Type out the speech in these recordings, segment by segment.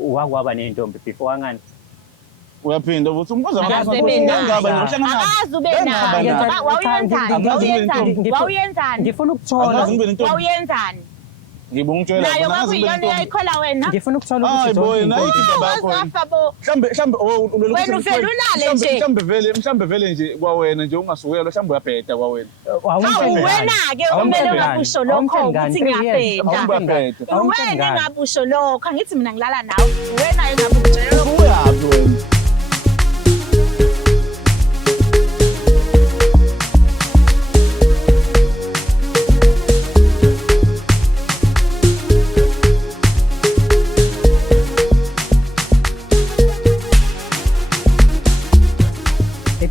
wakwaba nentombi before angani uyaphinda futhi umbuza Akaze wawuyenzani? ngifuna ukuthola Wawuyenzani? ngibongitshela Nayo kwakuyiyona eyayikhola wena. ngifuna ukuthola hayi boy nayi indaba yakho Wazafa bo. mhlambe Wena uvela ulale nje. mhlambe vele nje kwawena nje ungasukela mhlambe uyabheda kwawena Wena-ke kumele ungakusho lokho ukuthi ngiyabheda. Wena engabusho lokho, angithi mina ngilala nawe. Wena engabe ungitshela lokho. uyaphi wena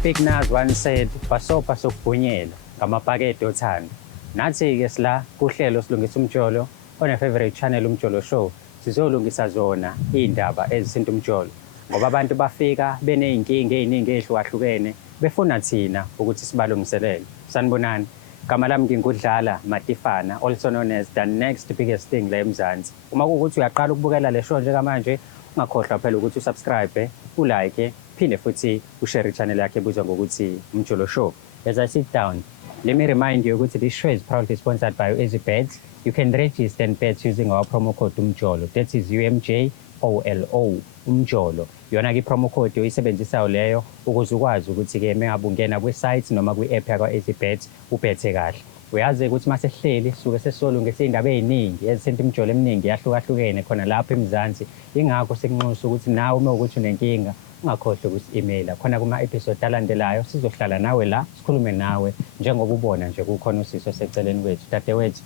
Big Nas once said basopa sokubhunyela ngamabhakede othando. Nathi-ke sila kuhlelo silungisa umjolo on favorite channel umjolo show sizolungisa zona iy'ndaba ezisinta umjolo ngoba abantu bafika beney'nkinga ey'ningi ey'hlukahlukene befuna thina ukuthi sibalungiselele. Sanibonani, gama lami ngingudlala Matifana, also known as the next biggest thing la eMzansi. Uma kuwukuthi uyaqala ukubukela le show njengamanje ungakhohlwa phela ukuthi usubscribe, ulike, phinde futhi ushare i-channel yakhe ebuzwa ngokuthi Umjolo Show. As I sit down, let me remind you ukuthi this show is proudly sponsored by EasyBets. You can register and bet using our promo code Umjolo. That is UMJOLO, Umjolo. Yona-ke promo code oyisebenzisayo leyo ukuze ukwazi ukuthi-ke mengabe ungena kwi-site noma kwi-app yakwa-EasyBet ubethe kahle. Uyazi ukuthi uma sehleli suke sesolungisa iy'ndaba ey'ningi ezisinta imijolo eminingi yahlukahlukene khona lapha eMzansi. Ingakho sekunxusa ukuthi nawe uma ukuthi unenkinga ungakhohlwa ukusi-emaila khona kuma-episode alandelayo sizohlala nawe la sikhulume nawe njengoba ubona nje kukhona usiso seceleni kwethu. Dadewethu,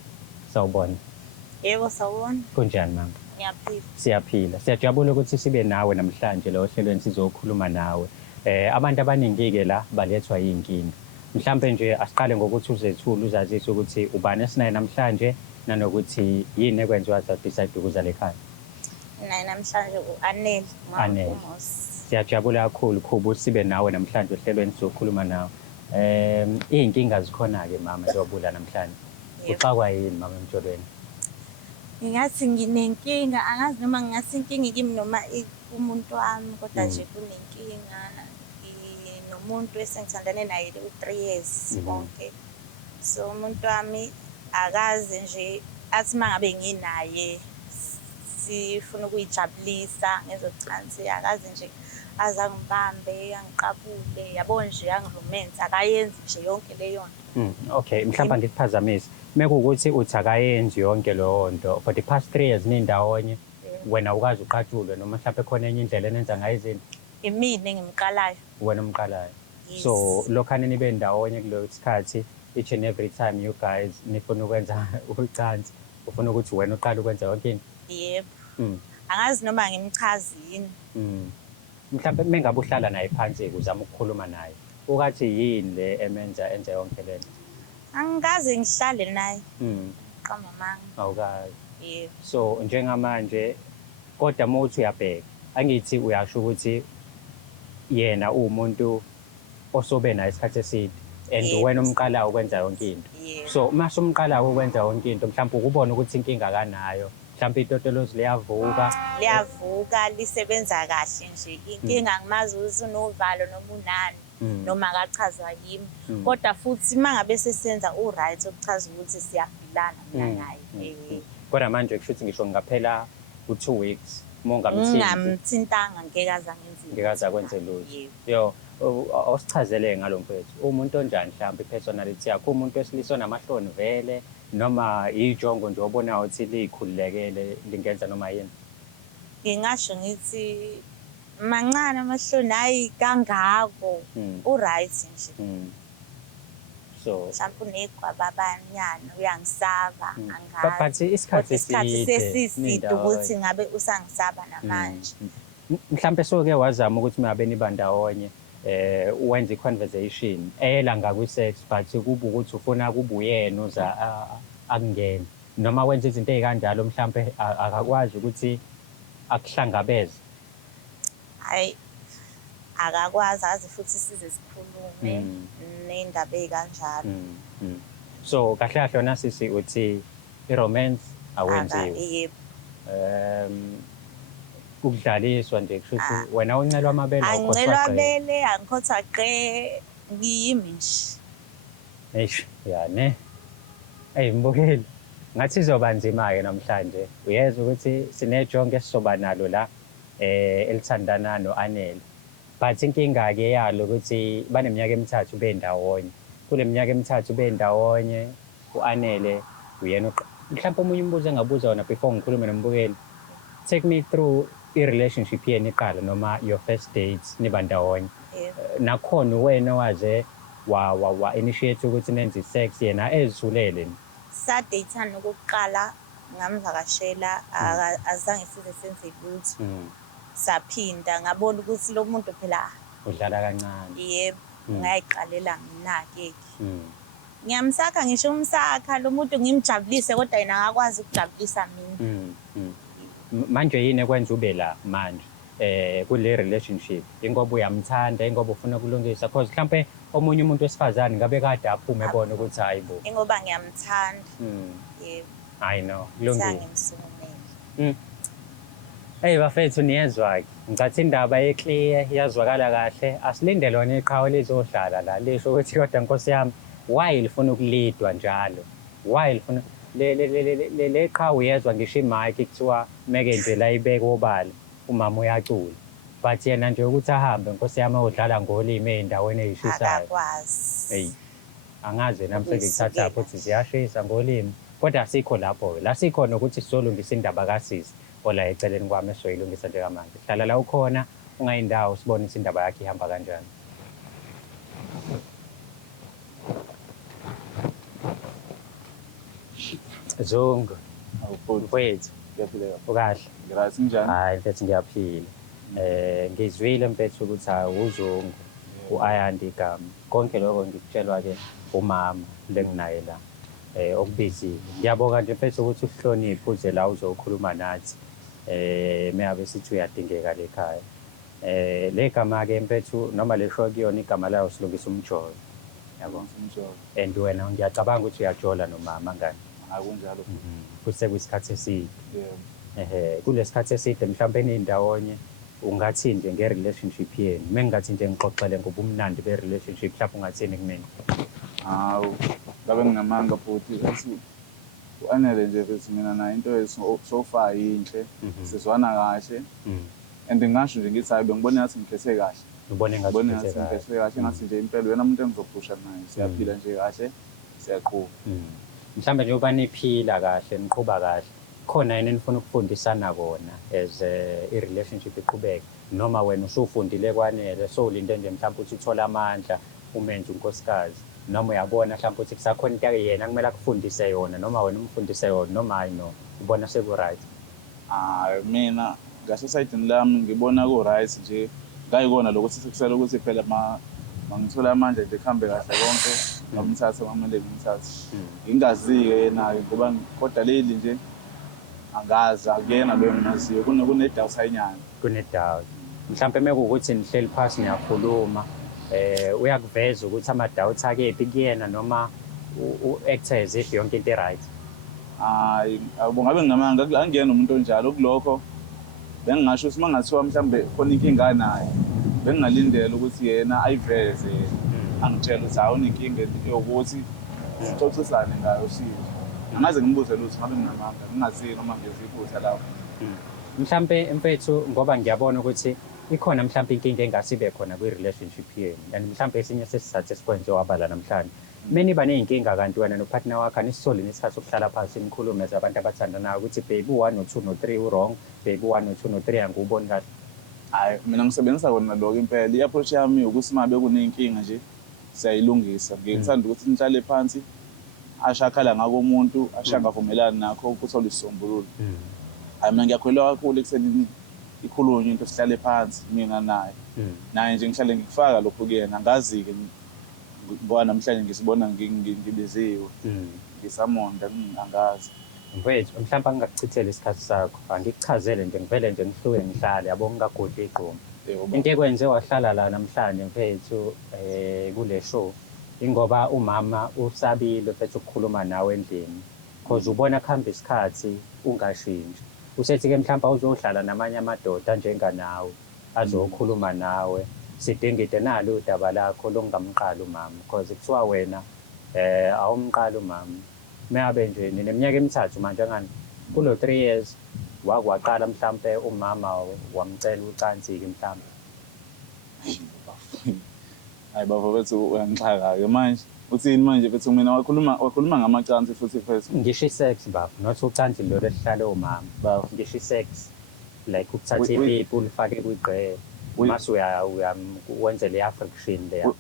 sawubona. Yebo, sawubona. Kunjani mama? Ngiyaphila. Siyaphila. Siyajabula ukuthi sibe nawe namhlanje la ohlelweni sizokhuluma nawe. Abantu abaningi-ke la balethwa yinkinga. Mhlambe nje asiqale ngokuthi uzethule uzazise ukuthi ubani esinaye namhlanje nanokuthi yini ekwenziwa decide ukuza lekhaya. Naye namhlanje u-Anele. Anele. Siyajabula kakhulu Khubu sibe nawe namhlanje ohlelweni sizokhuluma nawe. Iy'nkinga zikhona-ke mama zobula namhlanje. Uxakwa yini mama emjolweni? Ngingathi nginenkinga, angazi noma ngingathi inkinga kimi noma umuntu wami kodwa nje kunenkinga. Umuntu esengithandane naye u3 years bonke. So umuntu wami akaze nje athi mangabe nginaye sifuna ukuyijabulisa ngezocansi, akaze nje azangibambe angiqabule yabo nje angiromance, akayenzi nje yonke leyo nto. Okay, mhlawumbe ngikuphazamise mekuwukuthi uthi akayenzi yonke leyo nto for the past 3 years nindawonye wena ukazi uqatshulwe noma mhlawumbe khona enye indlela enenza ngayo izinto? Imini engimqalayo. Wena umqalayo. Yes. So lokhani nibe ndawonye kuleyo sikhathi each and every time you guys nifuna ukwenza ucansi ufuna ukuthi wena uqala ukwenza yonke into? Yebo. Angazi noma ngimchazini. Mhlawumbe mengabe uhlala naye phansi uzama ukukhuluma naye ukathi yini le enza yonke le nto? Angikaze ngihlale naye. Qamamanga. Awukazi. Yebo. So njengamanje kodwa uma uthi uyabheka angithi uyasho ukuthi yena umuntu osobe naye isikhathi eside and wena umqala ukwenza yonke into. So uma somqala ukwenza yonke into mhlawumbe ukubona ukuthi inkinga kanayo mhlawumbe itotolozi liyavuka lisebenza kahle nje. Inkinga ngimazi ukuthi unovalo noma unani noma akachazwa yimi kodwa futhi mangabe sesenza uright okuchaza ukuthi siyafilana mina naye. Kodwa manje kusho ukuthi ngisho ngaphela u2 weeks ngamthintanga ngeke akwenze lutho. Yo osichazele ngalo mfethu umuntu onjani mhlawumbe ipersonality yakho umuntu wesilisa onamahloni vele noma ijongo nje obonayo ukuthi likhululekele lingenza noma yini? Ngingasho ngithi mancane amahloni hayi kangako uright nje. So mhlawumbe unegwaba abanyana uyangisaba but angazi. isikhathi sesiside ukuthi ngabe usangisaba namanje. Mhlawumbe soke wazama ukuthi mabe niba ndawonye wenza i-conversation ela ngakwi-sex but kuba ukuthi ufuna kube uyena uza akungena noma wenza izinto ey'kanjalo mhlawumbe akakwazi ukuthi akuhlangabeze? Hayi akakwazi azi futhi size sikhulume ney'ndaba ey'kanjalo. So kahle kahle yona sisi uthi i-romance awenziwe. Yebo. ukudlaliswa nje kusho ukuthi wena uncelwa amabele Angicelwa bele, angikhothwa gqe, ngiyimi nje. eish yani mbukeli ngathi izoba nzima-ke namhlanje uyezwa ukuthi sinejongo esizoba nalo la elithandana no-Anele but inkinga-ke yalo ukuthi baneminyaka emithathu bendawonye kule minyaka emithathu bendawonye u-Anele uyena mhlawumbe omunye umbuzo engabuza wona before ngikhulume nombukeli take me through i-relationship yenu iqala noma your first dates niba ndawonye nakhona wena waze wa-initiate ukuthi nenze i-sex yena ezithulele Sadeyithana okokuqala ngamvakashela azange size senze lutho. Saphinda ngabona ukuthi lo muntu phela udlala kancane. Yebo, ngayiqalela mina-ke. Ngiyamsakha ngisho umsakha lo muntu ngimjabulise kodwa yena akakwazi ukujabulisa mina. Manje yini ekwenza ube la manje kule relationship ingoba uyamthanda ingoba ufuna ukulungisa because mhlambe omunye umuntu wesifazane ngabe kade aphume ebona ukuthi hayi bo ingoba ngiyamthanda. Yebo. I know kulungile. Ngimsumele. Hey bafethu niyezwa-ke ngicathi indaba eclear iyazwakala kahle asilindele wona iqhawe lizohlala la lisho ukuthi kodwa nkosi yami why lifuna ukulidwa njalo why lifuna le qhawe uyezwa ngisho imike kuthiwa meke nje la ibeke obala umama uyacula but yena nje ukuthi ahambe nkosi yami udlala ngolimi ey'ndaweni ey'shisayo Akakwazi. hey angazi namhlanje kuthatha futhi ziyashisa ngolimi kodwa asikho lapho la sikhona ukuthi sizolungisa indaba kasisi ola eceleni kwami esoyilungisa njengamanje hlala la ukhona ungayindawo sibone ukuthi indaba yakhe ihamba kanjani. Zongo mfowethu ukahle Ngirazi njani? hayi mfethu ngiyaphila ngizwile mfethu ukuthi uzongo u-Ayanda igama konke lokho ngikutshelwa-ke umama lenginaye la okubizile ngiyabonga nje mfethu ukuthi uhloniphe uze la uzokhuluma nathi meyabe sithi uyadingeka le khaya le gama-ke mfethu noma lesho kuyona igama layo silungisa umjolo yabona and wena ngiyacabanga ukuthi uyajola nomama ngani akunjalo kusekwisikhathi eside kule sikhathi eside mhlawumbe enindawonye ungathi nje nge-relationship yenu mengingathi nje ngixoxele ngobumnandi be-relationship mhlawumbe ungathini kumina hawu ngabe nginamanga futhi u-Anele nje futhi mina naye into so far yinhle sizwana kahle and ngingasho nje ngithi hayi bengibona ngathi ngikhethe kahle ubone ngathi ngikhethe kahle ngathi nje impela wena umuntu engizophusha naye siyaphila nje kahle siyaqhuba mhlawumbe nje uba niphila kahle niqhuba kahle khona yini enifuna ukufundisana kona as i-relationship iqhubeke noma wena usufundile kwanele sowulinde nje mhlawumbe ukuthi uthole amandla umenze unkosikazi noma uyabona mhlawumbe ukuthi kusakhona into yena kumele akufundise yona noma wena umfundise yona noma hayi no ubona seku-right mina ngasesayidini lami ngibona ku-right nje ngayikona lokuthi sekusele ukuthi phela mangithola amandla nje kuhambe kahle konke ngamthatha kwamele ngimthathe ngingazi-ke yena-ke ngoba kodwa leli nje angazi akuyena loyo ngimaziyo kune-doubt ayinyana kune-doubt mhlawumbe mekuwukuthi nihleli phasi niyakhuluma uyakuveza ukuthi ama-doubt akephi kuyena noma u-actor as if yonke into i-right hayi ngabe nginamanga angiyena umuntu onjalo kulokho bengingasho ukuthi uma ngathiwa mhlawumbe khona inkinga naye bengingalindela ukuthi yena ayiveze angitshela ukuthi awunenkinga yokuthi sixoxisane ngayo sizo angaze ngimbuze lutho ngabe nginamanga ngingaziyo noma ngeziphutha lapho mhlawumbe mfethu ngoba ngiyabona ukuthi ikhona mhlawumbe inkinga engasibe khona kwi-relationship yenu and mhlawumbe esinye sesizathu esikwenze wabala namhlanje meniba ney'nkinga kanti wena nopartner wakho anisithole nesikhathi sokuhlala phansi nikhulume as abantu abathandanayo ukuthi baby 1 no 2 no 3 u-wrong baby 1 no 2 no 3 angiwuboni kahle hayi mina ngisebenzisa kona lokho impela i-approach yami ukuthi uma bekuney'nkinga nje siyayilungisa ngithanda ukuthi nihlale phansi ashakhala ngako umuntu ashangavumelani nakho ukuthola isisombululo hayi mina ngiyakholelwa kakhulu ekutheni ikhulunywe into sihlale phansi mina naye nje ngihlale ngikufaka lokho kuyena ngazi-ke ngoba namhlanje ngisibona ngibiziwe ngisamonda angazi mfethu mhlawumbe angingakuchithela isikhathi sakho angikuchazele nje ngivele nje ngihluke ngihlale yabo ngingagodi igqomo into ekwenze wahlala la namhlanje mfethu kule show ingoba umama usabile mfethu ukukhuluma nawe endlini because ubona kuhamba isikhathi ungashintshi usethi-ke mhlawumbe awuzohlala namanye amadoda njenganawe azokhuluma nawe sidingide nalo udaba lakho longamqala umama because kuthiwa wena awumqala umama meyabe nje neminyaka emithathu manje ngani kulo 3 years waqala mhlawumbe umama wamcela ucansi-ke mhlawumbe. Hayi bafowethu uyangixhaka-ke manje uthini manje mfethu mina wakhuluma ngamacansi futhi mfethu. Ngisho i-sex baba not ucansi lolo elihlale umama baba ngisho i-sex like ukuthatha ipipi ulifake kwigqele mase wenze le friction leya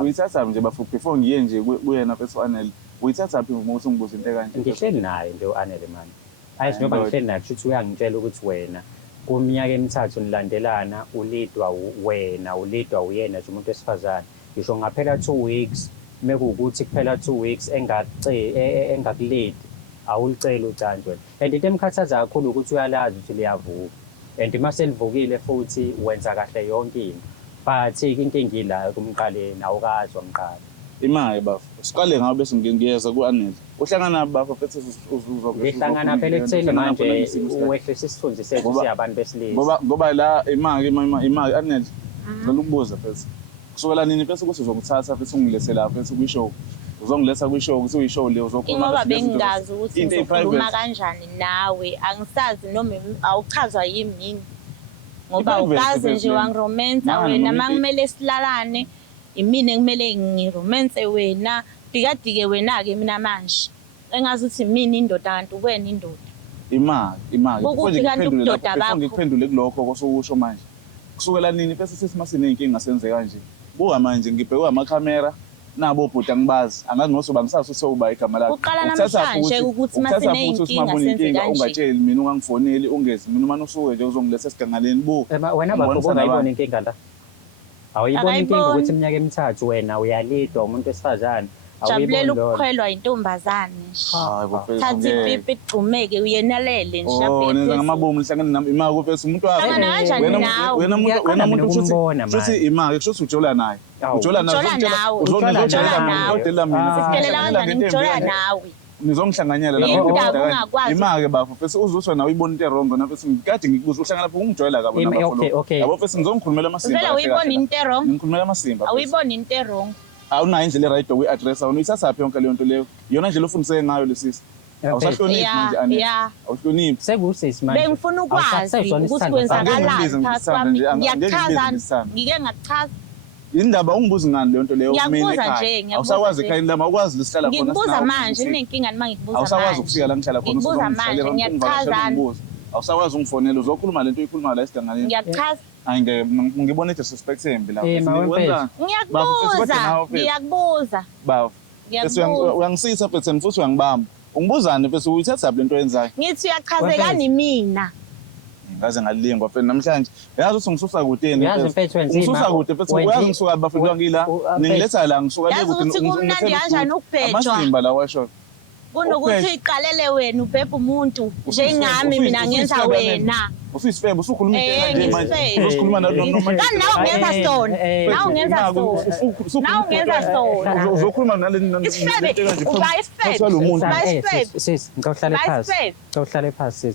uyithatha nje bafu before ngiye nje kuyena mfethu Anele uyithatha phi uma uthi ngibuza into ekanje. Ngihleli naye nje u-Anele mani hayi njengoba ngihleli naye kusho ukuthi uyangitshela ukuthi wena kuminyaka emithathu nilandelana ulidwa wena ulidwa uyena nje umuntu wesifazane ngisho ngaphela 2 weeks mekuwukuthi kuphela 2 weeks engakuledi awulicela ucansi wena and into emkhathaza kakhulu ukuthi uyalazi ukuthi liyavuka and mase livukile futhi wenza kahle yonke into but inkinga ila kumqaleni awukazi wamqala. Imali bafu siqale ngawo bese ngiyeza ku-Anele uhlangana bafu mfethu ngihlangana phela ekutheni manje uwehlisa isithunzi sethu siyabantu besilisa ngoba la imali Anele ngicela ukubuza mfethu kusukela nini mfethu ukuthi uzongithatha mfethu ungilethe la mfethu kwishow uzongiletha kwishow ukuthi uyishow le uzokhuluma ngoba bengingazi ukuthi ngizokhuluma kanjani nawe angisazi noma awuchazwa yimi ngoba ukaze nje wangiromansa wena mangimele silalane imina engimele ngiromance wena dikadike wena-ke mina manje engazi ukuthi mina indoda kanti wena indoda imali ukuthi kanti ukudoda bakho ngikuphendule kulokho kosukusho manje kusukela nini bese sithi masiney'nkinga senze kanje buka manje ngibhekwe amakhamera nabo bhuti angibazi angazi nosoba ngisazi ukuthi sewuba igama lakhe uqala namhlanje ukuthi masiney'nkinga senze kanje ungatsheli mina ungangifoneli ungezi mina umane usuke nje uzongiletha esigangaleni wena bakho awuyibona inkinga la awuyibona inkinga ukuthi iminyaka emithathu wena uyalidwa umuntu wesifazane jabulela ukukhwelwa intombazane thatha ipipi igcumeke uyenelele nje nenza ngamabomu lihlangane nami imali kufethu umuntu wakho wena umuntu futhi imali kusho ukuthi ujola naye ujola nawe uzodelela mina ngijola nawe nizongihlanganyela lapho imali bafo fese uzusho nawe uyibona into wrong na fese ngikade ngikubuza uhlangana lapho ungijoyela kabo okay yabo fese ngizongikhulumela amasimba vela uyibona into wrong ngikhulumela amasimba awuyibona into wrong awunayo indlela right okuyi-address awunuyithathaphi yonke leyo nto leyo iyona ndlela ofundiseke ngayo lesisi awusahloniphi manje Anele awuhloniphi sekusisi manje bengifuna ukwazi ukuthi kwenzakalani phakathi kwami ngiyakuchaza ngike ngakuchaza indaba ungibuza ngani leyo nto leyo ngiyakubuza nje awusakwazi ekhayeni lami awukwazi lesihlala khona ngikubuza manje kunenkinga nima ngikubuza manje awusakwazi ukufika la ngihlala khona ngikubuza manje ngiyakuchazana awusakwazi ungifonela uzokhuluma lento uyikhuluma la esigangaleni ngiyakuchaza hayi ngibona i-disrespect embi lapho ngiyakubuza bafu bese uyangisisa phetheni futhi uyangibamba ungibuzane bese uyithathaphi lento oyenzayo ngithi uyachazekani mina ngaze ngalingwa phela namhlanje yazi ukuthi ngisusa kudeni ngisusa kude phela uyazi ngisuka bafethu ngila ningiletha la ngisuka le kude ukuthi kumnandi kanjani ukubhejwa amasimba la washo kunokuthi iqalele wena ubhebha umuntu njengami mina ngenza wena usisifebe usukhuluma into manje usikhuluma nawe ungenza sona nawe ungenza sona uzokhuluma nalento ngawuhlale phasi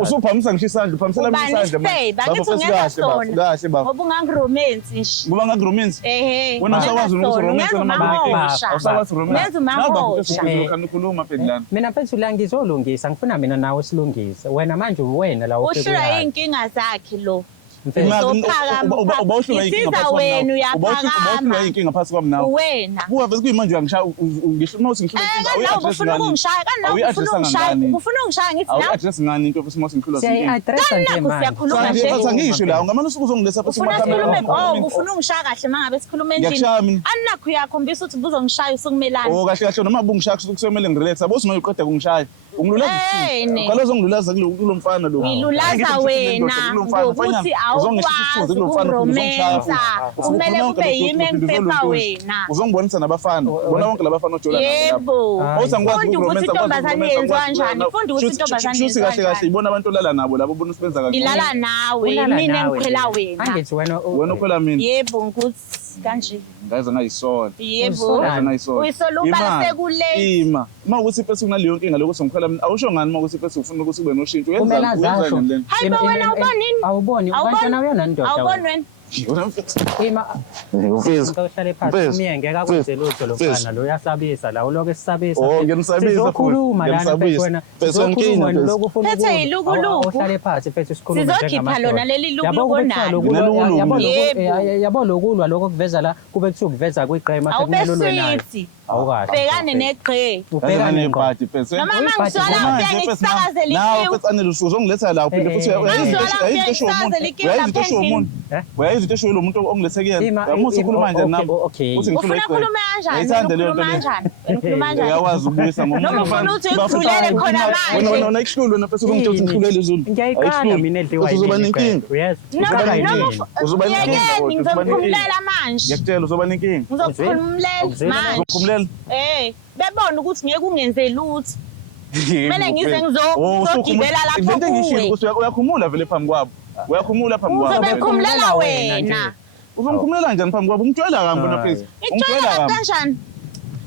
usuphamisa ngisho isandla uphamisela mina isandla kahle ngoba ungangiromansi nje ngoba ngakuromansi wena usakwazi ukuthi uromansi usakwazi uromansi ukhuluma phela mina mfethu la ngizolungisa ngifuna mina nawe silungise wena manje uwena la ushula inkinga zakhe lo ubawuhlula inkinga phasi kwami nawe wena buka vese kuyimanje uyangishaya ngisho mawuthi ufuna ukungishaya ufuna ungishaya ngithi nawe address ngani into futhi mawuthi ngihlula siyayi-addressa nje manje ngisho la ungamane usuke uzongiletha phasi ufuna ungishaya kahle mangabe sikhuluma endlini anakho uyakhombisa ukuthi ubuzongishaya usukumelana kahle kahle noma bungishaya kusomele ngirelax abosi uma uqeda kungishaya ungilulaza qala uzongilulaza kulo mfana lo ngilulaza wena ngokuthi awukwazi ukuromansa kumele kube yimi engifefa wena uzongibonisa nabafana bona wonke labafana ojola yebo funda ukuthi intombazane yenziwa kanjani funda ukuthi intombazane yenziwa kahle kahle ibona abantu olala nabo labo bonusebenza kahle ngilala nawe mina engikhwela wena angithi wena ukhwela mina yebo ukuthi kanje. ngaze ngayisona Yebo. Uyisolani? ngayisona Uyisola ubala sekulate. ima uma ukuthi bese kunaleyo nkinga lokuthi ngikhwela mina awusho ngani uma ukuthi bese ufuna ukuthi kube noshintsho kumele azasho lento Hayi bo wena awuboni? awuboni ubantwana uyona ndoda Awuboni wena? ima Ufisa. uhlale phansi Mfethu. umyenge akakwenze lutho lo Mfethu. mfana lo uyasabisa la uloke esabisa Oh, ngiyanisabisa sizokhuluma futhi. lana mfethu Ngiyanisabisa. wena Mfethu, sizokhuluma nginkinga, lokhu ufuna Phethe ilukuluku. uhlale phansi mfethu sikhulume Sizokhipha lona leli lukuluku nalo. yabo lokulwa lokho kuveza la kube kuthiwa kuveza kwiqema sekumele nayo Awubesweet. awukahle Bhekane negqe. ubhekane ngqo nebhadi phese Noma mangisola ufike ngikusakazele nawe ikiwi. phese anele uzongiletha la uphinde futhi uyayizi into eshoyo lo muntu ongilethe kuyena yamuthi ukhuluma kanjani nami okay uthi Ufuna ukhulume kanjani? Ukhuluma kanjani? Ukhuluma kanjani? uyawazi ukubuyisa Noma ufuna ukuthi udlulele khona manje. wena ihlulu wena phese ungithe ukuthi ngihlulele izulu ngiyayiqala mina edliwa uzoba nenkinga yes uzoba nenkinga Yekeni ngizokukhumulela manje. ngiyakutshela uzoba nenkinga Ngizokukhumulela manje. uzokhumulela Bebona ukuthi ngeke ungenze lutho. Kumele ngize ngizogibela lapho kuwe. uyakhumula vele phambi kwabo uyakhumula phambi kwabo Uzobekhumulela wena. uzomkhumulela njani phambi kwabo ungitshela kambi wena phese Ngitshela kanjani?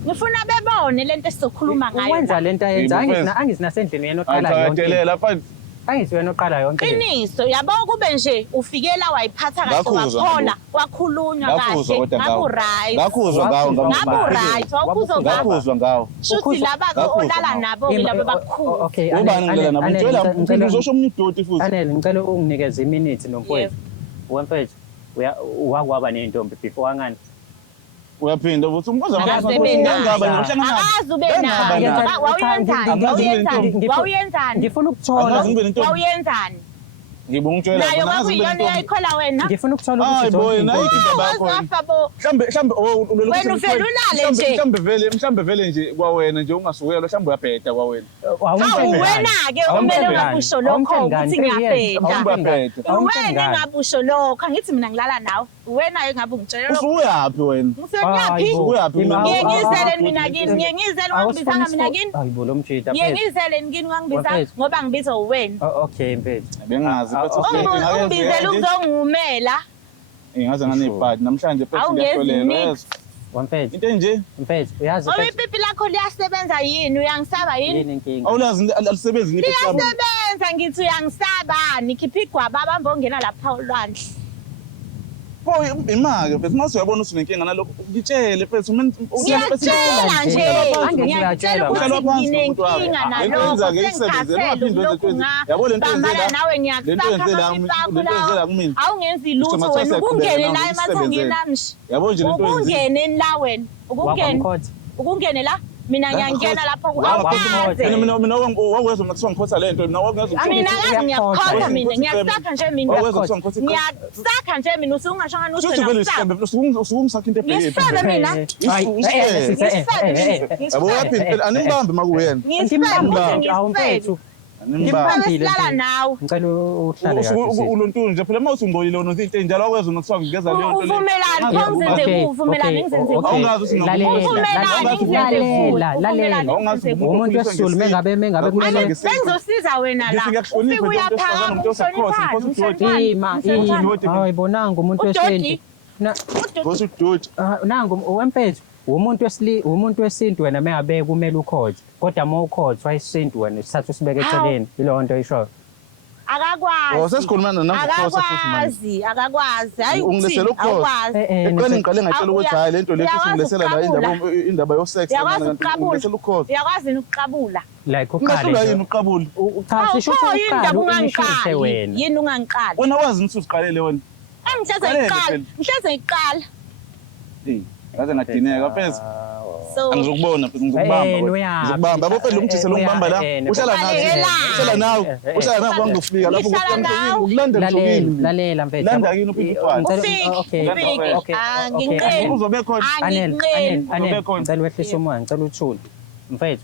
Ngifuna bebone lento esizokhuluma ngayo. wenza lento ayenza angisinasendlini yena oqala yonke akadelela phansi angisi wena oqala yonke Qiniso yabo kube nje ufikela wayiphatha kahle Ngakuzwa, wakhona wakhulunywa ngakuzwa kahle kodwa ngawo ngaku-right ngakuzwa ngawo ngaku-right wakuzwa ngawo ngakuzwa ngawo shuthi laba-ke olala nabo labo bakukhulu okay ubani ngilela nabo ngitshela uzosho omnye udoti futhi Anele ngicela unginikeze iminute nomfowethu wemfethu wakwaba nentombi before angani uyaphinda futhi umbuzo akaze ubenzani wawuyenzani ngifuna ukuthola wawuyenzani ngibe ungitshela nayo kwakuyiyona eyayikhola wena ngifuna ukuthola hayi boy nayi indaba yakho wafa bo mhlambe Wena uvele ulale nje. mhlambe vele nje kwawena nje ungasukela mhlambe uyabheda kwawena Wena-ke kumele ungabusho lokho ukuthi ngiyabheda Uwena engabusho lokho angithi mina ngilala nawe uwena engabe ungitshela lokho usuyaphi wena Usuyaphi uyaphi Ngiye ngizele mina kini ngiye ngizele ungangibizanga mina kini hayibo lo mjida ngiye ngizele kini ungangibizanga ngoba ngibizwa uwena okay mfethu bengazi ungibizele ukuzongumela ngaze nganebhadi namhlanje phela ngiyatholela wamfethu into enje mfethu uyazi Ngoba ipipi lakho liyasebenza yini uyangisaba yini yini inkinga awulazi alisebenzi niphi yami Liyasebenza ngithi uyangisaba nikhipha igwaba abamba ongena lapha olwandle pho imake phela mase uyabona ukuthi unenkinga nalokho ngitshele phela Ngiyatshela nje ngiyatshela Uhlala ukuthi phansi nginenkinga nalokho sengikhathele lokhu ngabambana nawe ngiyakusapha awungenzi lutho wena ukungene la emathangeni amshi yabo nje lento ukungene la wena ukungene la mina ngiyangena lapho awukaze mina wakwezwa ngathi ngikhosa lento mina wakwezwa mina ngazi ngiyakukhosa mina ngiyasakha nje mina ngiyasakha nje mina usungasho ngani uthi vele isikembe usukumsakha into ebhekile ngisifebe mina yabo yaphinde animbambe makuyena ngisifebe Ngibambile nawe. Ngicela uhlale kahle. Ulontuntu nje phela mawuthi ungcolile wona izinto enjalo akwezwa ngakuthiwa ngigeza leyo nto. Uvumelani konzenze uvumelani ngizenze. Awungazi ukuthi lalela. Umuntu wesizulu mengabe kumele bengizosiza wena la. Ufike uyaphaka uhloniphana. Hayibonanga umuntu wesintu. Ngosudoti. Nangu wemfethu. Umuntu wesintu wena mengabe kumele ukhothe kodwa uma ukhothwa isintu wena sithatha usibeke eceleni ilo nto isho akakwazi sesikhulumana namukhosa futhi manje akakwazi hayi ungilesela ukhosa eqale ngiqale ngayitshela ukuthi hayi lento lethi singilesela la indaba yo sex ngilesela ukhosa uyakwazi ukuqabula like uqale yini uqabula cha sisho ukuthi wena yini ungangiqala wena wazi ukuthi usiqalele wena ngihleze ngiqala ngaze ngadineka pheze angizokubona pheze ngizokubamba yabo phela umthise lo ngibamba la uhlala nawe kwangifika lapho ukulandela njokini lalela mfethu landa yini uphinde okay uzobe khona Anel ngicela wehlise umoya ngicela uthule mfethu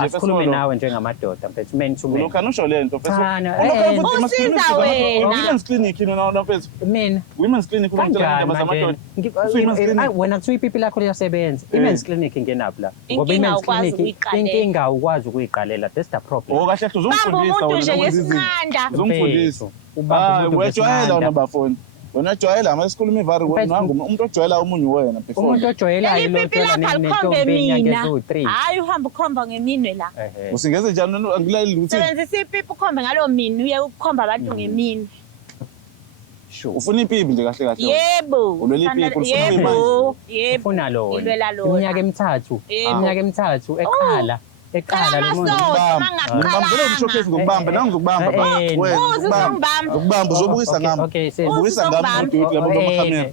asikhulume nawe njengamadoda mfethu men to men lokho anosho lento usiza wena women's clinic yini pheze mina women's clinic wena kuthiwa ipipi lakho liyasebenza i-men's clinic ingenaphi la ngoba i-men's clinic inkinga ukwazi ukuyiqalela that's the problem kahle uzongifundisa umuntu nje ngesinqanda uzongifundisa wejwayela wona bafoni Wena jwayela manje sikhuluma ivari umuntu ojwayela omunye wena before. Umuntu ojwayelayo lo tshela nentombi enyanga eziwu-3. Hayi uhamba ukhomba ngeminwe la. Usingeze njani angilaleli ukuthi Sebenzisa ipipi ukhombe ngalo minwe uye ukukhomba abantu ngeminwe. Sure. ufuna ipipi nje kahle kahle. Yebo. Ulwela ipipi ufuna Yebo. Ufuna lona. Ilwela lona. Iminyaka emithathu eqala lo muntu. Ngibambele umshokesi ngokubamba nangizokubamba baba. Wena ukubamba uzobukisa ngami. Okay, Ubukisa ngami uduty labo bamakhamera.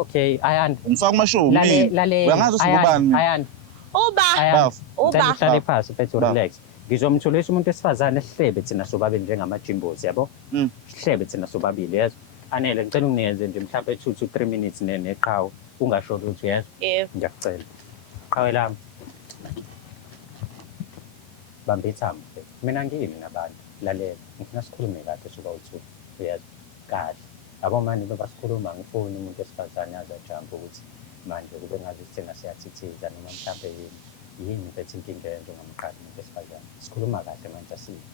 Okay, ayanda. Ngifaka amashow mimi. Uyangazi usibani. Ayanda. Uba. Uhlale phansi mfethu relax. Ngizomthulisa umuntu esifazane esihlebe thina sobabili njengamajimbozi yabo. Sihlebe thina sobabili yezo. Anele ngicela unginikeze nje mhlawumbe 2 to 3 minutes neqhawe. Ungasho lutho yezo. Yebo. Ngiyakucela. Qhawe lami. Bamba ithambo mfethu. Mina ngiyini nabantu. Lalela. Ngifuna sikhulume kahle soba u2. Uyazi kahle. Yabo manje baba sikhuluma ngifoni umuntu esifazane aza jump ukuthi manje kube ngazi sithena siyathithiza noma mhlawumbe yini mfethu inkinga yenze ngamqhathi umuntu esifazane. Sikhuluma kahle manje asizi.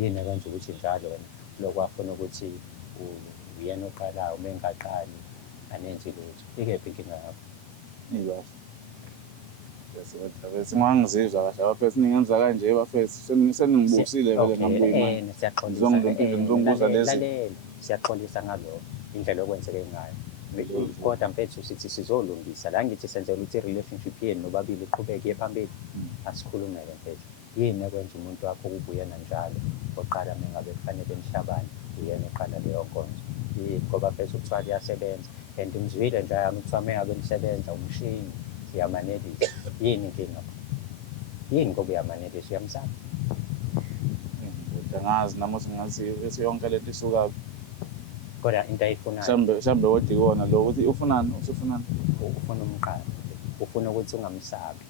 Yini ekwenza ukuthi njalo wena lokwafuna ukuthi uyena oqalayo mengaqali anenzi lutho. Ikephi inkinga yakho? Ibafu. Singangizizwa kahle abafethu ningenza kanje bafethu seningibusile vele ngabuyi manje. Ngizongibuza lezi. Siyaxolisa ngalokho indlela okwenzeke ngayo. Kodwa mfethu sithi sizolungisa la ngithi senzela ukuthi relationship yenu nobabili iqhubeke phambili. Asikhulumele mfethu. Yini ekwenza umuntu wakho ukubuyena njalo oqala mengabe kufanele emhlabani uyena oqala leyo nkonzo. Ngoba mfethu ukuthiwa liyasebenza and ngizwile nje yami kuthiwa mengabe nisebenza umshini siyamanelisa. Yini inkinga? Yini ngoba uyamanelisa uyamzama? Angazi namuthi ngazi bese yonke lento isuka kodwa into ayifunayo mhlambe wodi kona lo ukuthi ufunani usufunani ufuna umqalo ufuna ukuthi ungamsabi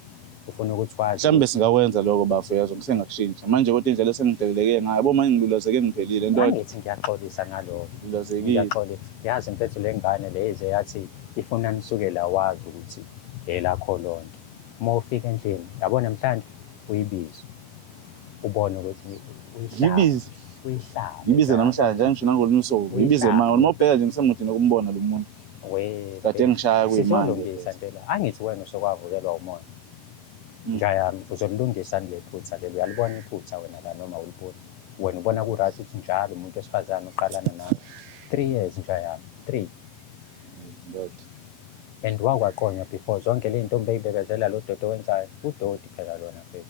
ufuna ukuthi wazi mhlambe singawenza lokho bafu yazo ngisengakushintsha manje kodwa indlela esengideleleke ngayo yabo manje ngilulazeke ngiphelile nto ngithi ngiyaxolisa ngalokho ngilulazekile ngiyaxolisa yazi mfethu lengane leze yathi ifuna nisuke la wazi ukuthi elakho lonke uma ufika endlini yabona namhlanje uyibiza ubone ukuthi yibiza uyihlaba yibize namhlanje angisho nangolunye usuku yibize manje uma ubheka nje ngisemuthini ukumbona lo muntu kade ngishaya kuyimali sizolungisa phela angithi wena usokwavukelwa umoya njayami uzolungisa lephutha lelo uyalibona iphutha wena la noma ulibona wena ubona ku right ukuthi njalo umuntu esifazane uqalana nawe 3 years njayami 3 and wakwaqonya before zonke le ntombi eyibekezela lo dodo wenzayo udodi phela lona phela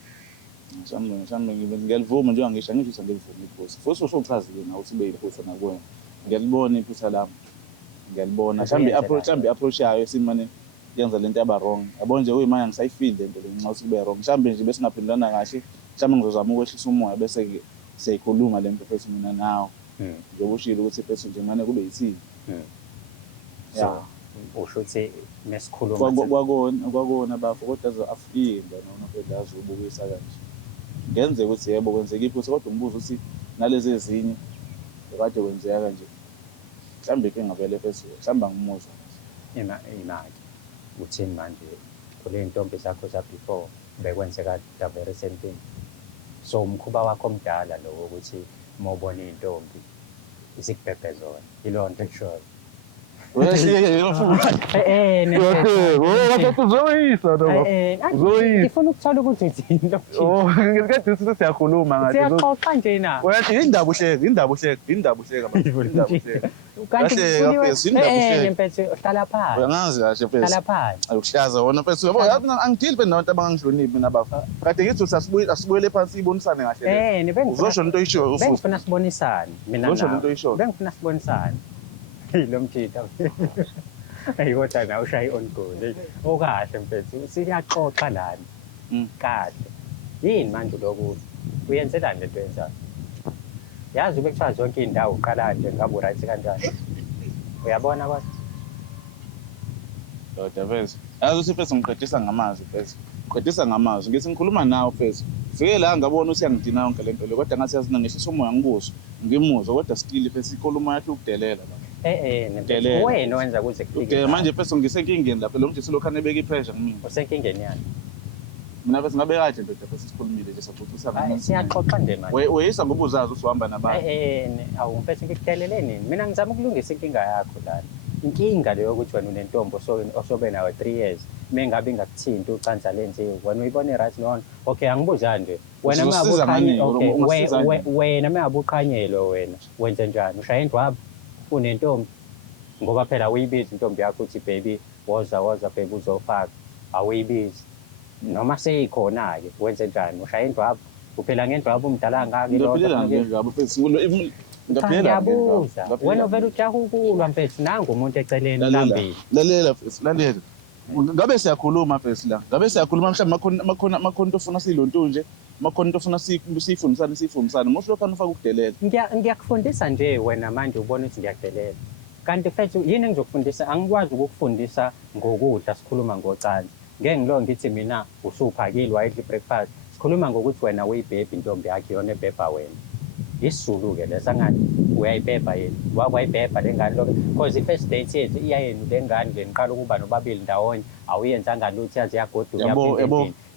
mhlambe ngiyalivuma njengoba ngisho angisho ngilivuma iphutha futhi usuchazile nawe ukuthi beyiphutha nakuwena ngiyalibona iphutha lami ngiyalibona mhlambe approach yayo simane yenza lento yaba wrong yabo nje uyimanje ngisayifeel lento le nxa usube wrong mhlambe nje bese ngaphendulana kahle mhlambe ngizozama ukwehlisa umoya bese siyayikhuluma lento futhi mina nawe njengoba ushilo ukuthi futhi nje manje kube yithini so usho ukuthi mesikhuluma kwakona bafu kodwa afike noma phela azobukisa kanje ngenze ukuthi yebo kwenzeka iphutha kodwa umbuzo ukuthi nalezi ezinye ekade kwenzeka kanje mhlambe ke ngavele futhi mhlambe ngimuzwa imali uthini manje kule ntombi zakho za before bekwenzeka the very same thing so umkhuba wakho omdala lo ukuthi uma ubona intombi isikubhebhezona ilonto eshoyo ngifuna ukuthola ukuthi uthini ngikade sithi siyakhuluma ngathi siyaxoxa nje na wathi indaba uhleka mfethu hlala phansi uyangazi kahle mfethu hlala phansi ayukushaza wona mfethu yabo angidili phe nabantu abangangihloniphi mina bafana kade ngithi asibuyele phansi ibonisane kahle uzosho into oyisho bengifuna sibonisane mina uzosho into oyisho bengifuna sibonisane lo mjita ayikodwa nawe ushaye on goal okahle mfethu siyaxoxa lana kahle yini manje lokho uyenzelani lento yenzayo yazi ube kuthiwa zonke iy'ndawo uqala nje ngabe uright kanjani uyabona kwathi Dr. Fethu yazi ukuthi Fethu ngiqedisa ngamazwi Fethu ngiqedisa ngamazwi ngithi ngikhuluma nawe Fethu fike la ngabona ukuthi uyangidina yonke lento le kodwa ngathi yazi nangehlisa umoya ngibuzo ngimuzwa kodwa still Fethu ikhuluma yakhe ukudelela mfethu wena wenza kuze kufike manje Fethu ngisenkingeni lapha lo mntu selokhu anebeka ipressure kumina usenkingeni yani mina bese ngabe kade ndoda bese sikhulumile nje saxoxisa ngami. Siyaxoxa nje manje. Weyisa ngoba uzazi usihamba nabantu. Awu mfethu ngikudelele nini? Mina ngizama ukulungisa inkinga yakho lana. Inkinga leyo ukuthi wena unentombi osobe nawe 3 years. Mengabe ingakuthinti ucansa lenziwe. Wena uyibone right nona. Okay, angibuza nje. Wena wena mayabuqhanyelwe wena. Wenze njani? Ushaya indwabo unentombi. Ngoba phela uyibiza intombi yakho uthi baby woza baby uzofaka. Awuyibizi. Noma seyikhona ke wenze njani? Ushaya indwabo. Uphela ngendwabo umdala ngaka Ngiyabuza. Wena vele ujaha ukulwa mfethu nangu umuntu eceleni lambili. Lalela. Ngabe siyakhuluma mfethu la. Ngabe siyakhuluma mhlawumbe makhona ofuna silonto nje. Makhona ofuna sifundisane. Mosho lokho ufaka ukudelela. Ngiyakufundisa nje wena manje ubona ukuthi ngiyakudelela. Kanti mfethu yini engizokufundisa? Angikwazi ukukufundisa ngokudla sikhuluma ngocansi. Ngeke ngilo ngithi mina usuphakile wayidla breakfast. Sikhuluma ngokuthi wena uyibhebhi intombi yakhe yona ebhebha wena. Isizulu ke lesa ngani uyayibhebha yini wakwayibhebha lengane lokho because i-first date yethu iyayenu lengane nje niqala ukuba nobabili ndawonye awuyenzanga lutho yaze yagoduka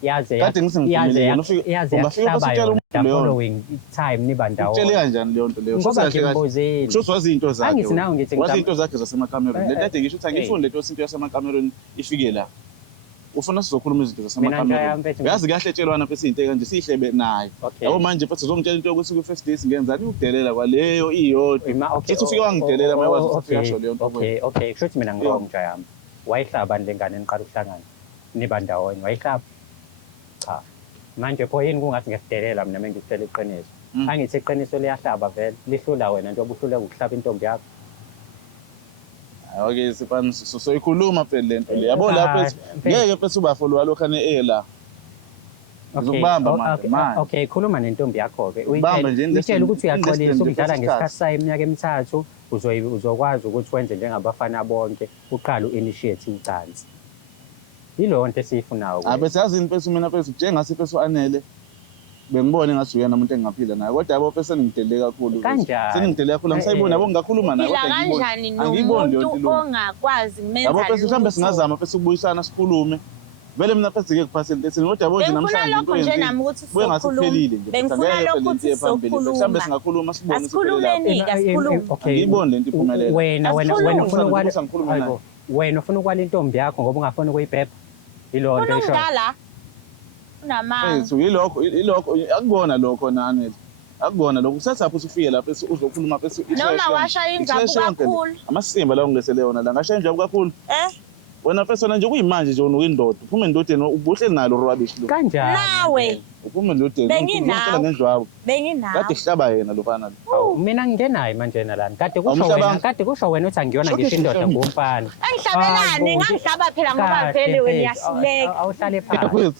yaze yahlaba yona the following time niba ndawonye utshele kanjani leyo nto leyo ngoba ngibuzile kusho wazi into zakhe angithi nawe ngithi wazi into zakhe zasemaKamerun le kade ngisho ukuthi angifunde into yesinto yasemaKamerun ifike la ufuna sizokhuluma izinto zasemaKamerun yazi kahle tshelwana mfethu izinto kanje sihlebe naye yabo manje mfethu uzongitshela into yokuthi ku first days ngenzani ukudelela kwaleyo iyodwa sithi ufike wangidelela mayewazi ukuthi uyasho leyo nto okay kusho ukuthi mina ngiyomja yami wayihlaba lengane niqala ukuhlangana niba ndawonye wayihlaba cha manje pho yini kungathi ngiyakudelela mina mengitshela iqiniso angithi iqiniso liyahlaba vele lihlula wena njengoba uhluleka ukuhlaba intombi yakho. Okay sifana soyikhuluma phela lento le yabo lapho ngeke mfethu ubafolo walokhane la ngizokubamba manje okay khuluma nentombi yakho ke uyitshela ukuthi uyaxolisa ukudlala ngesikhathi sayo iminyaka emithathu uzokwazi ukuthi wenze njengabafana bonke uqala uinitiate ucansi yilo nto esiyifunayo bese yazini mfethu mina mfethu njengasi mfethu anele bengibone ngathi uyena umuntu engaphila naye kodwa yabo mfethu seningidele kakhulu seningidele kakhulu angisayibona yabo ngigakhuluma naye kodwa angiboni umuntu ongakwazi kumenza yabo mfethu mhlambe singazama mfethu ukubuyisana sikhulume vele mina mfethu ngeke kuphasele lethini kodwa yabo nje namhlanje into nje nami ukuthi sikhuluphelile nje bengifuna lokho ukuthi sikhulume mhlambe singakhuluma sibone sikhulumeni ngiyibone lento iphumelela wena ufuna ukwala intombi yakho ngoba ungafuni ukuyibhebha yilo nto esho unamanga yilokho akubona lokho nani akubona lokho sesapho usufike lapho uzokhuluma bese noma washa injabu kakhulu amasimba la ungesele yona la ngasha injabu kakhulu wena mfethu nje kuyimanje nje unokwindoda uphume endodeni ubuhle nalo rubbish lo kanjani nawe uphume endodeni uphela ngendlwabo kade sihlaba yena lofana mina ngingenayo manje nalana kade kusho wena uthi angiyona ngisho indoda ngumfana angihlabelani ngangihlaba phela ngoba vele wena uyahluleka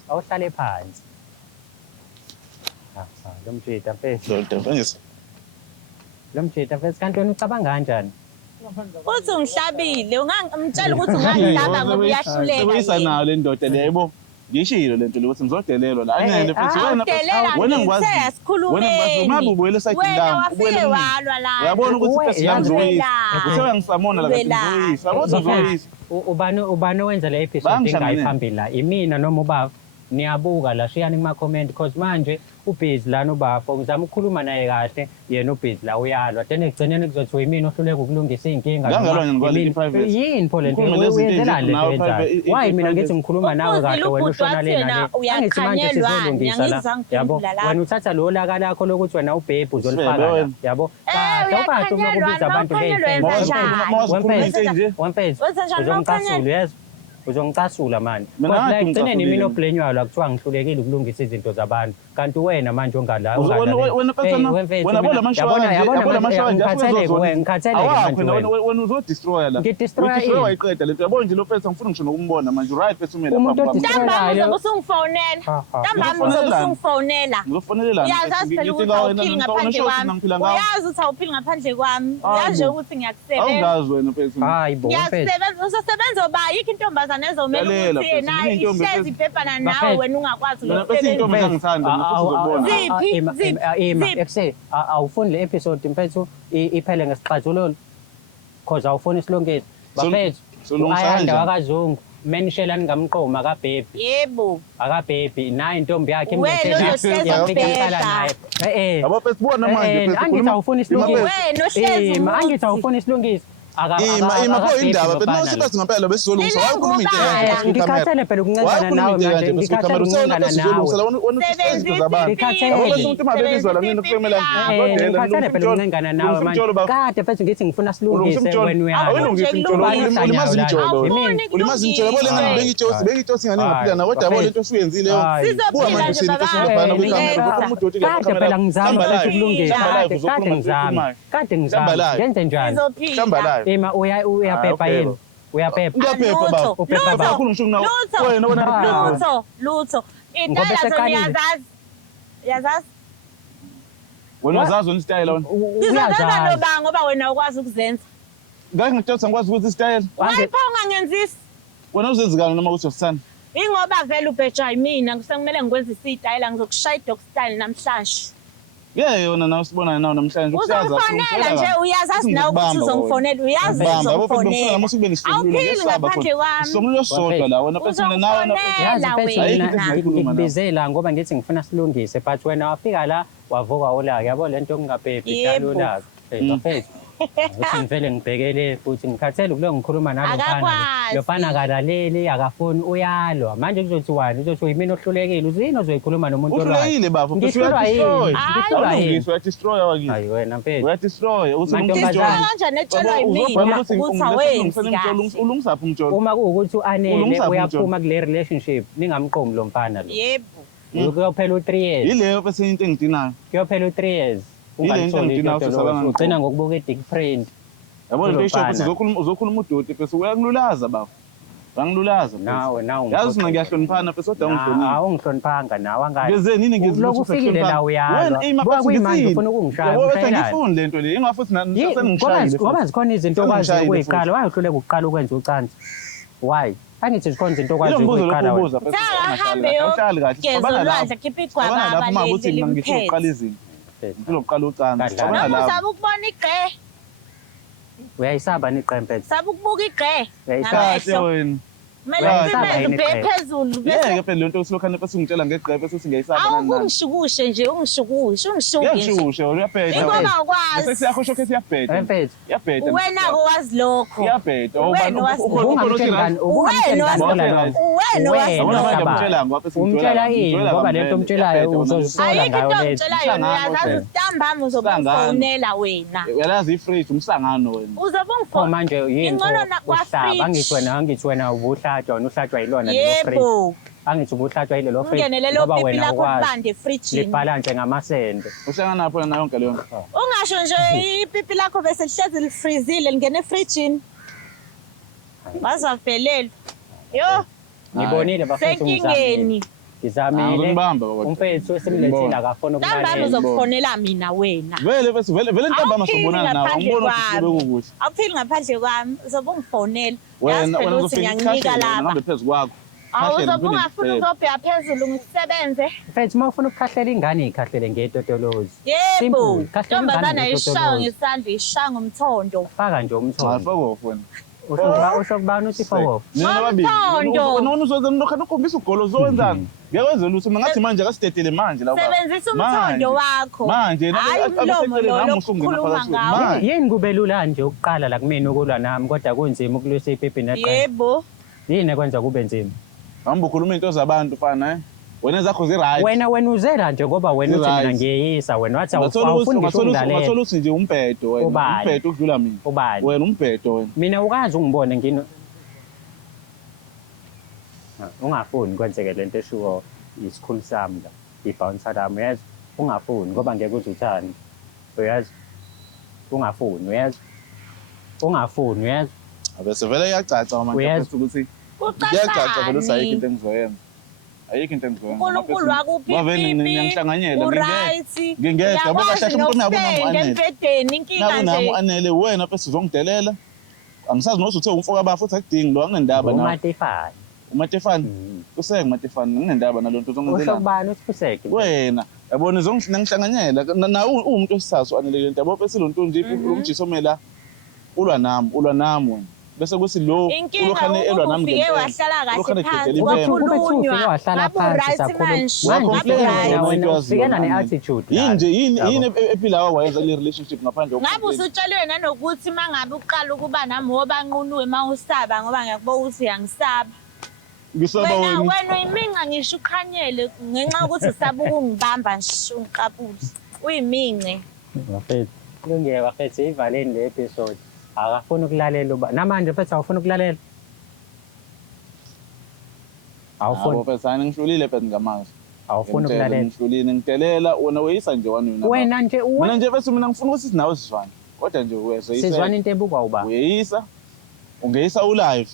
awuhlale phansi lo mjita mfethu kanti wena ucabanga kanjani uthi ungihlabile ungangimtshela ukuthi ungangihlaba ngoba uyahluleka sebuyisa nayo le ndoda le yebo ngishilo lento ukuthi ngizodelelwa la angele futhi wena ngikwazi sikhulumeni uma ubuyele esayidini lami ubuyele walwa la uyabona ukuthi siyazoyisa usewe ngisamona la ngizoyisa yabo sizoyisa ubani wenza le episode engayiphambili la imina noma ubaba niyabuka la shiyani kuma comment because manje ubhizi lana ubafo ngizama ukukhuluma naye kahle yena ubhizi la uyalwa then ekugcineni kuzothi uyimini ohluleka ukulungisa inkinga yini pho lento uyenzelani lento yenzayo why mina ngithi ngikhuluma nawe kahle wena ushona lena angithi manje sizolungisa la yabo wena uthatha lo laka lakho lokuthi wena ubhebhu uzolifaka yabo kahle ukade ukubiza abantu ngeke uzongicasula manje kodwa ekugcineni mina oblenywayo la kuthiwa ngihlulekile ukulungisa izinto zabantu kanti wena manje ongala wena uzodestroya la wayiqeda lento yabo nje lo mfethu angifuni ngisho nokumbona manje right mfethu umela ntambama usungifonela ngizofonela uyazazi phela ukuthi awuphili ngaphandle kwami uyazi ukuthi awuphili ngaphandle kwami uyazi ukuthi ngiyakusebenza awungazi wena mfethu hayi bo ngiyakusebenza uzosebenza oba yikho intombazane ezomela ukuthi yena ihlezi ibhebhana nawe wena ungakwazi awufuni le episode mfethu iphele ngesixazululo cause awufuni isilungise bafethu ayanda wakazungu Menishelani ngamqoma akabhebhi. Yebo. Akabhebhi naye intombi yakhe Wena uzohlezi ubheka. Yabo mfethu sibona manje mfethu Angithi awufuni isilungiso. Wena ohlezi Angithi awufuni isilungiso. Ima pho indaba phela mase bathi ngempela besizolungisa wayikhuluma into ngikhathele phela ukuncedana nawe manje ngikhathele ukuncedana nawe ngikhathele phela ukuncedana nawe manje kade futhi ngithi ngifuna silungise wena ulimazi imtsholo yabo lengane bengitshosi ngane ngaphila na kodwa yabo lento osuyenzile buka manje usini fesingabhana kwikamera umuntu othi kade phela ngizama ukulungisa kade ngizama ngenze njani Ima uyapepa yini? Uyapepa. Ngiyapepa baba. Upepa baba. Lutho. Intala zona yazazi. Wena uzazi wena istyle wena. Ngizobenza ngoba wena ukwazi ukuzenza. Ngeke ngitshela ngikwazi ukuthi istyle. Wayipho ungangenzisi. Wena uzenzikani noma ukuthi usana? Ingoba vele ubheja yimina kusekumele ngikwenza isitayela ngizokushaya dog style namhlanje. Yona nawe sibona nawe namhlanje uzafonela nje uyazazi nawe ukuthi uzongifonela uyazi uzofonela awuphili ngaphandle kwami somulo sodwa la wena phela nawe yazi ngikubizela ngoba ngithi ngifuna silungise but wena wafika la wavuka olaka yabo lento kungaphephi kalula phela ukuthi ngivele ngibhekele futhi ngikhathele kulo ngikhuluma nalo lofana kalaleli akafuni uyalwa manje kuzothi wani uzothi uyimini ohlulekile uzini ozoyikhuluma nomuntu ohlulekile bafo uyadestroy wakithi hayi wena mfethu uyadestroy kanjani etshelwa yimina ukuthi awenzi ulungisaphi umtsholo uma kuwukuthi uanele uyaphuma kule relationship ningamqomi lo mfana lo yebo kuyophela u3 years yileyo bese into engidinayo kuyophela u3 years ugcina ngokubuka i-dick print yabo lento isho futhi uzokhuluma udoti bese uyakululaza baba Bangilulaza nawe yazi mina ngiyahloniphana bese kodwa ungihlonipha awungihloniphanga nawe angani ngeze nini ngizokufikile la uyalo wena kuyimanje ufuna ukungishaya wena ngifuni lento le ingafuthi seningishayile ngoba zikhona izinto okwazi ukuyiqala wayohluleka ukuqala ukwenza ucansi why angithi zikhona izinto okwazi ukuyiqala wena ahambe yogezolwandle khipha igwaba abalezi ngizoqala izinto ngizoqala ucansi cabana lapho uzabe ukubona igqe uyayisaba niqempethe sabe ukubuka igqe uyayisaba wena Mele ubheke phezulu bese yeke phela lento usilokhane bese ungitshela ngegqe bese singayisaba kanani awungishukushe nje ungishukushe ungishukishe uyabheda ngoba ukwazi bese siyahosho ke siyabheda yabheda wena akwazi lokho yabheda umtshela yini ngoba lento umtshelayo uzozisola ngayo lento uyazazi usitambama uzofonela wena uyalazi ifridge umsangano wena uzobe ungifona manje yini ingcono nakwa angithi wena ubuhlatshwa wena uhlatshwa yilona lelo fridge angithi ubuhlatshwa yilelo fridge ngoba wena ukwazi libhala nje ngamasende uhlangana lapho na yonke leyo ungasho nje ipipi lakho bese lihlezi lifreezile lingene efridgeini bazavelele yo ngibonile bafethu senkingeni ngizamile umfethu esimlethile akafona ukulalela ntambama uzokufonela mina wena vele ntambama sobonana nawe angibona ukuthi sibe kukuhle awuphili ngaphandle kwami uzobe ungifonela wena uzothi ngiyakunika lapha ngihambe phezu kwakho awuzobe ungafuna uzobheka phezulu ngisebenze mfethu uma ufuna ukukahlela ingane ikhahlele ngetotolozi yebo ntombazana ishayo ngesandla ishaya ngomthondo faka nje umthondo afako wena usho kubani uthi foko nona uzoze nokhana ukhombisa ugolo zowenzani ngiyakwenza lutho ngathi manje akasidedele manje la sebenzisa umthondo wakho manje yini kube lula nje ukuqala la kumina ukulwa nami kodwa kunzima ukulwisa ipipi neqhaza yebo yini ekwenza kube nzima hamba ukhuluma into zabantu fana wena zakho zi-right wena uzela nje ngoba wena uthi mina ngiyeyisa wena wathi awufuni ngisho ukudlalela ungathola uthi nje umbhedo wena umbhedo ukudlula mina wena umbhedo wena mina ukazi ungibone ngino ungafuni kwenzeke lento eshuwo isikhulu sami la i-bouncer lami uyazi ungafuni ngoba ngeke uze uthani uyazi ungafuni uyazi abese vele iyacaca manje ukuthi iyacaca vele usayikho into engizoyenza ayikho into engizoyenza uNkulunkulu wakuphi ngiyangihlanganyela ngingeke ngoba kahle umuntu nabo ngempedeni inkinga nje anele wena bese uzongdelela angisazi nokuthi uthe umfoka abafu futhi akudingi lo anginendaba nawe uMatefani useke uMatefani nginendaba nalonto uzongenzela usobani usifuseke wena yabona uzongihlanganyela nawe umuntu osithathu anele lento yabo bese lonto nje umjisomela ulwa nami wena bese kuthi lo inkinga ulokhane elwa nami ufike ngempela. wahlala Ulokhane kahle ededela phansi impela. wakhulunywa Ufike wahlala ngabe phansi right sakhuluma. manje Wa-complain ngabe wena, right. wena. Wena ufikela ne-attitude. Yini ephila wayenza le relationship ngaphandle Ngabe kokucomplain? usutsheliwe nanokuthi uma ngabe uqala ukuba nami wobanqunuwe uma usaba ngoba ngiyakubona ukuthi uyangisaba. Ngisaba wena. Wena uyiminca ngisho ukhanyele ngenxa yokuthi usaba ukungibamba nje ungiqabule. Uyimince. Bafethu, kulungile bafethu, ivaleni le episode. Akafuni ukulalela uba. Namanje mfethu awufuni ukulalela? Awufuni. Abo phela ngishlulile phela ngamazwi. Awufuni ukulalela. Ngishlulile ngitelela wena weyisa nje wena. Wena nje Mina nje bese mina ngifuna ukuthi nawe sizwane. Kodwa nje wezwe sizwana into ebukwa uba. uyeyisa ungeyisa ulive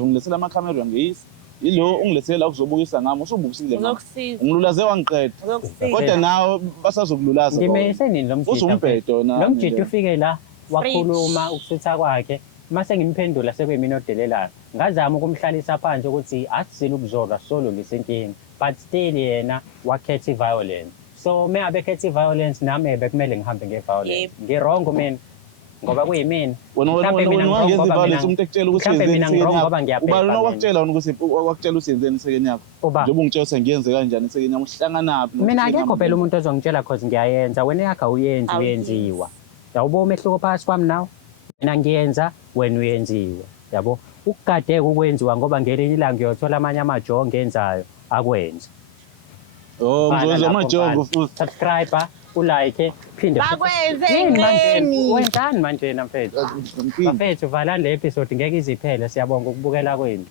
ngilethela amakhamera ngiyisa yilo ungilethele la kuzobukisa ngami usubukisile ngami Uzokusiza. ungilulaze wangiqeda Uzokusiza. kodwa nawe basazokululaza Ngimise nini lo mjito? usumbhedo na Lo mjito ufike la wakhuluma ukusutha kwakhe. Mase ngimphendula sekuyimina odelelayo. Ngazama ukumhlalisa phansi ukuthi asizile ukuzorwa solo ngesenkingi. But still yena wakhetha violence. So me abekhetha violence nami bekumele ngihambe ngeviolence. Ngirong mina. Ngoba kuyimina. wena wangezi violence umuntu ekutshela ukuthi mhlambe mina ngirong ngoba ubani ngiyabheka. wakutshela wena ukuthi wakutshela ukuthi yenzeni isekeni yakho Uba njengoba ungitshela ukuthi ngiyenze kanjani isekeni yami uhlanganaphi mina akekho phela umuntu ozongitshela cause ngiyayenza wena yakho uyenzi uyenziwa. Yabo umehluko phakathi kwami nawe. Mina ngiyenza wena uyenziwe. Yabo ukugadeka ukwenziwa ngoba ngelinye ilanga ngiyothola amanye amajongo enzayo akwenza. ngizozwa amajongo futhi Subscriber, ulike, phinde Bakwenze Yini manje? ngeni. Wenzani manje mfethu? Mfethu valani le episode ngeke iziphele siyabonga ukubukela kwenu.